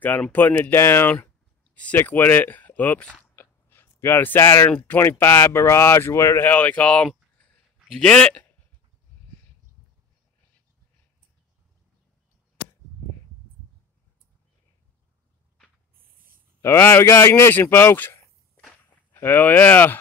Got him putting it down. Sick with it. Oops. Got a Saturn 25 Barrage or whatever the hell they call them. Did you get it? All right, we got ignition, folks. Hell yeah.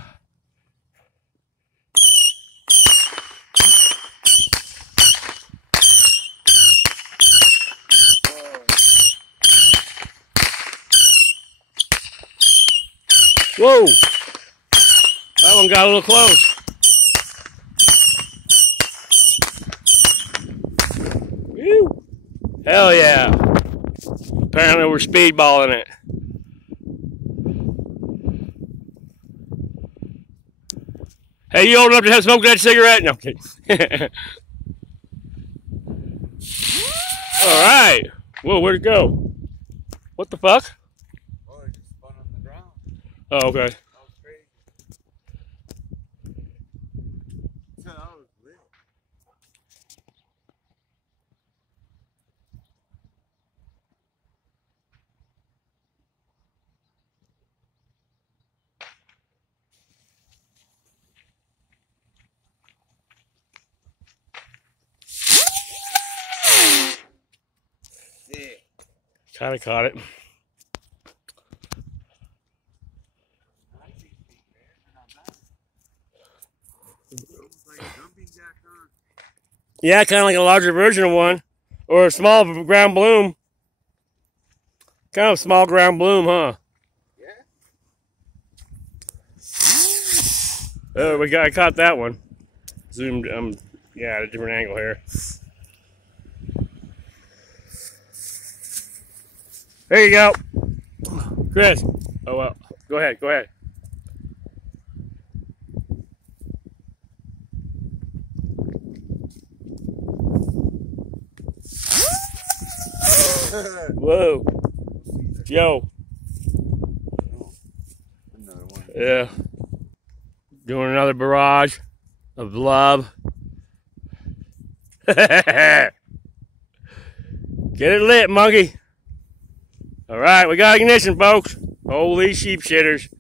Whoa. That one got a little close. Woo. Hell yeah. Apparently we're speedballing it. Hey, you old enough to have smoked that cigarette? No, I'm kidding. Alright. Whoa, where'd it go? What the fuck? Oh, it just spun on the ground. Oh, okay. That was crazy. That was lit. Kinda caught it. Yeah, kind of like a larger version of one. Or a small ground bloom. Kind of small ground bloom, huh? Yeah. Oh, I caught that one. Zoomed, yeah, at a different angle here. There you go. Chris. Oh, well. Go ahead, go ahead. Whoa. Yo. Another one. Yeah. Doing another barrage of love. Get it lit, monkey. All right, we got ignition, folks. Holy sheep shitters.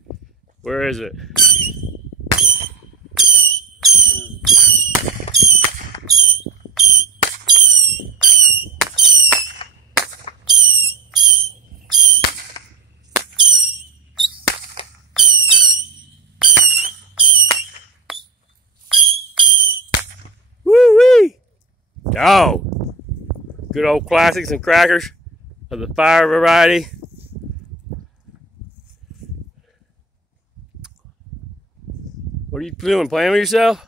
Where is it? Woo-wee! Oh, good old classics and crackers of the fire variety. What are you doing? Playing with yourself?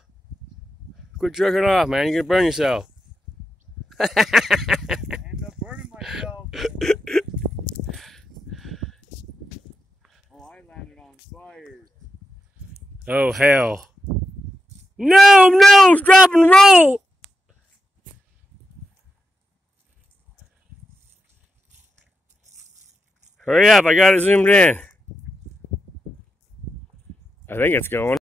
Quit jerking off, man. You're gonna burn yourself. I end up burning myself. Oh, I landed on fire. Oh, hell. No, no, drop and roll. Hurry up, I got it zoomed in. I think it's going.